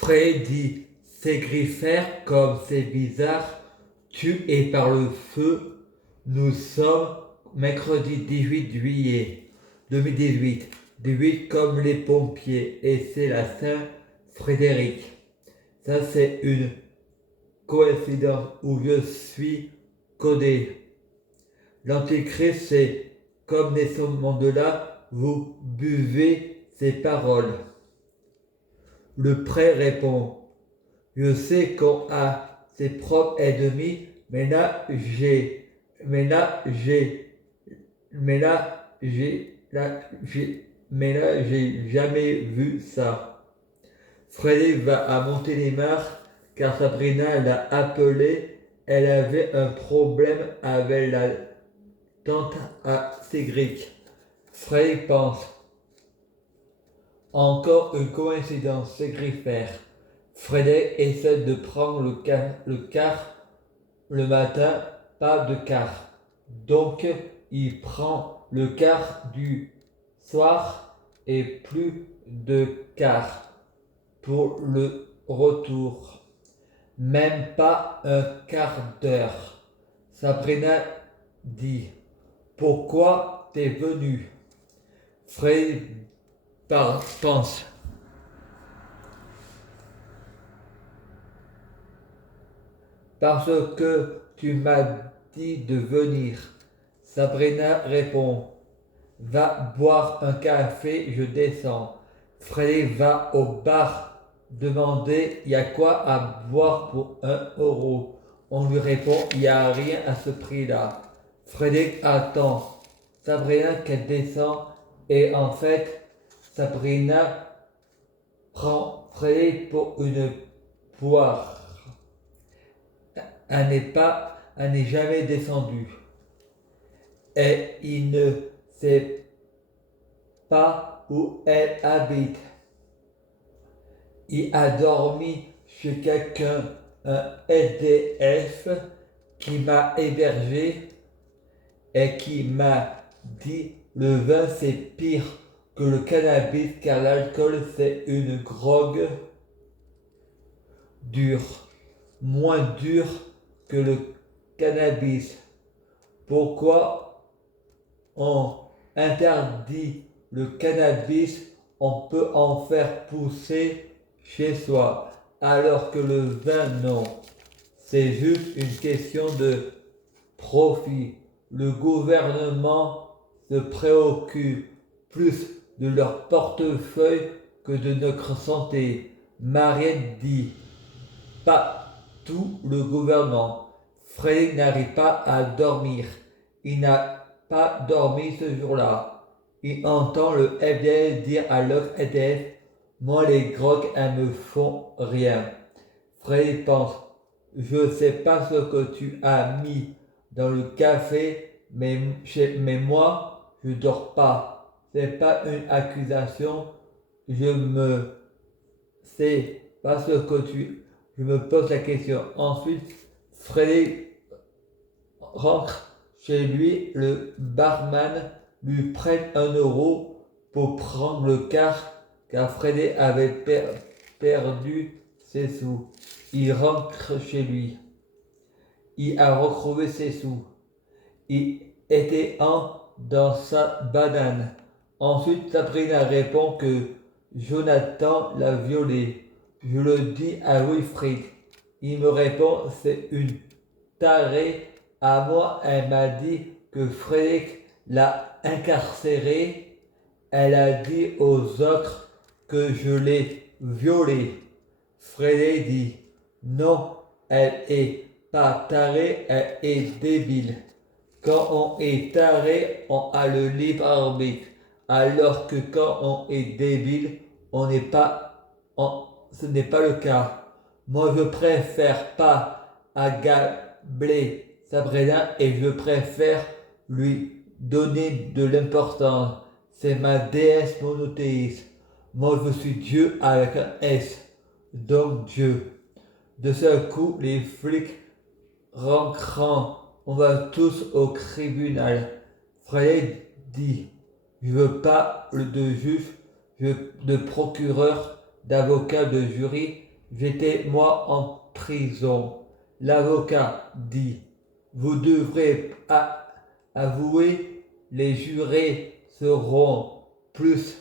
Fred dit, c'est griffère comme c'est bizarre, tué par le feu. Nous sommes mercredi 18 juillet 2018. 18 comme les pompiers et c'est la Saint-Frédéric. Ça c'est une coïncidence où je suis codé. L'antéchrist c'est comme Nelson Mandela, vous buvez ses paroles. Le prêtre répond, je sais qu'on a ses propres ennemis, mais là j'ai, mais là j'ai, mais là j'ai, mais là j'ai jamais vu ça. Freddy va à Montélimar car Sabrina l'a appelé. Elle avait un problème avec la tante à Cédric. Freddy pense. Encore une coïncidence, c'est griffère. Freddy essaie de prendre le car le matin, pas de car. Donc il prend le car du soir et plus de car pour le retour. Même pas un quart d'heure. Sabrina dit, pourquoi t'es venu? Freddy pense. Parce que tu m'as dit de venir. Sabrina répond. Va boire un café, je descends. Freddy va au bar demander y a quoi à boire pour 1 euro. On lui répond il n'y a rien à ce prix-là. Freddy attend. Sabrina qu'elle descend et en fait Sabrina prend Freddy pour une poire. Elle n'est jamais descendue. Et il ne sait pas où elle habite. Il a dormi chez quelqu'un, un SDF, qui m'a hébergé et qui m'a dit le vin c'est pire que le cannabis car l'alcool c'est une drogue dure, moins dure que le cannabis. Pourquoi on interdit le cannabis? On peut en faire pousser chez soi, alors que le vin non. C'est juste une question de profit. Le gouvernement se préoccupe plus de leur portefeuille que de notre santé. Mariette dit, pas tout le gouvernement. Freddy n'arrive pas à dormir. Il n'a pas dormi ce jour-là. Il entend le FDS dire à l'autre FDS, moi les drogues elles me font rien. Freddy pense, je sais pas ce que tu as mis dans le café, mais moi je dors pas. C'est pas une accusation. Je me sais pas ce que tu. Je me pose la question. Ensuite, Freddy rentre chez lui, le barman lui prête 1 euro pour prendre le car Freddy avait perdu ses sous. Il rentre chez lui. Il a retrouvé ses sous. Il était dans sa banane. Ensuite, Sabrina répond que Jonathan l'a violée. Je le dis à Wilfried. Il me répond c'est une tarée. À moi, elle m'a dit que Frédéric l'a incarcérée. Elle a dit aux autres que je l'ai violée. Frédéric dit non, elle est pas tarée, elle est débile. Quand on est taré, on a le libre arbitre. Alors que quand on est débile, ce n'est pas le cas. Moi, je préfère pas agabler Sabrina et je préfère lui donner de l'importance. C'est ma déesse monothéiste. Moi, je suis Dieu avec un S. Donc Dieu. De ce coup, les flics rentrant, on va tous au tribunal. Frédéric dit, je veux pas de juge, de procureur, d'avocat, de jury. j'étais moi en prison. L'avocat dit, vous devrez avouer, les jurés seront plus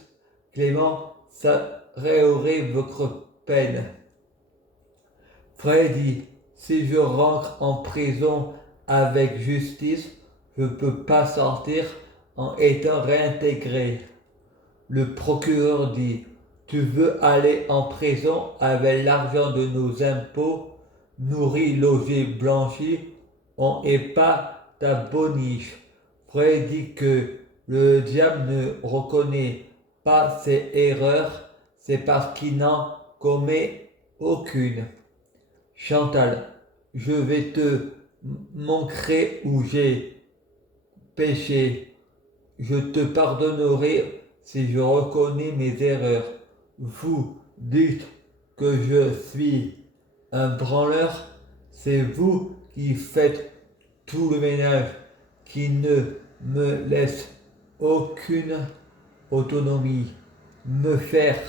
cléments, ça réaurait votre peine. Frère dit, si je rentre en prison avec justice, je ne peux pas sortir en étant réintégré. Le procureur dit, tu veux aller en prison avec l'argent de nos impôts, nourri, logé, blanchi, on n'est pas ta boniche. Frère dit que le diable ne reconnaît pas ses erreurs, c'est parce qu'il n'en commet aucune. Chantal, je vais te montrer où j'ai péché. Je te pardonnerai si je reconnais mes erreurs. Vous dites que je suis un branleur, c'est vous qui faites tout le ménage, qui ne me laisse aucune autonomie. Me faire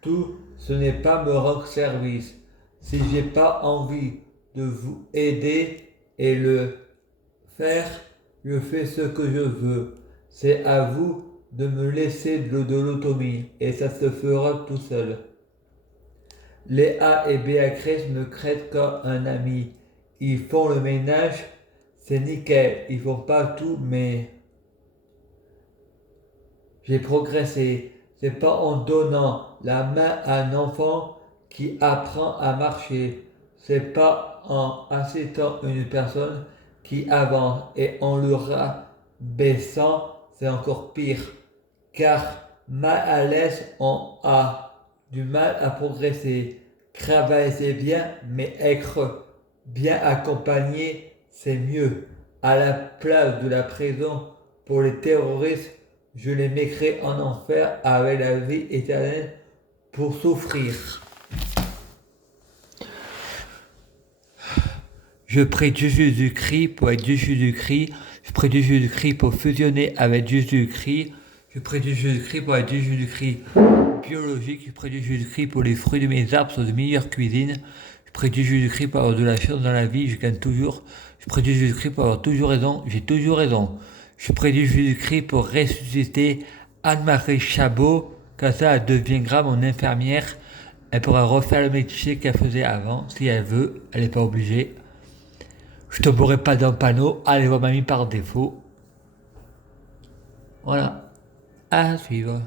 tout, ce n'est pas me rendre service. Si j'ai pas envie de vous aider et le faire, je fais ce que je veux. C'est à vous de me laisser de l'autonomie et ça se fera tout seul. Léa et Béatrice me traitent comme un ami. Ils font le ménage, c'est nickel. Ils font pas tout, mais j'ai progressé. C'est pas en donnant la main à un enfant qui apprend à marcher. C'est pas en acceptant une personne qui avance et en le rabaissant, c'est encore pire. Car mal à l'aise, on a du mal à progresser. Travailler c'est bien, mais être bien accompagné, c'est mieux. À la place de la prison pour les terroristes, je les mettrai en enfer avec la vie éternelle pour souffrir. Je prie Jésus-Christ pour être Jésus-Christ. Je prie Jésus-Christ pour fusionner avec Jésus-Christ. Je prie Jésus-Christ pour être Jésus-Christ biologique. Je prie Jésus-Christ pour les fruits de mes arbres sont de meilleure cuisine. Je prie Jésus-Christ pour avoir de la chance dans la vie. Je gagne toujours. Je prie Jésus-Christ pour avoir toujours raison. J'ai toujours raison. Je prie Jésus-Christ pour ressusciter Anne-Marie Chabot. Quand ça elle devient grave, mon infirmière, elle pourra refaire le métier qu'elle faisait avant. Si elle veut, elle n'est pas obligée. Je tomberai pas dans le panneau, allez voir mamie par défaut. Voilà, à suivre.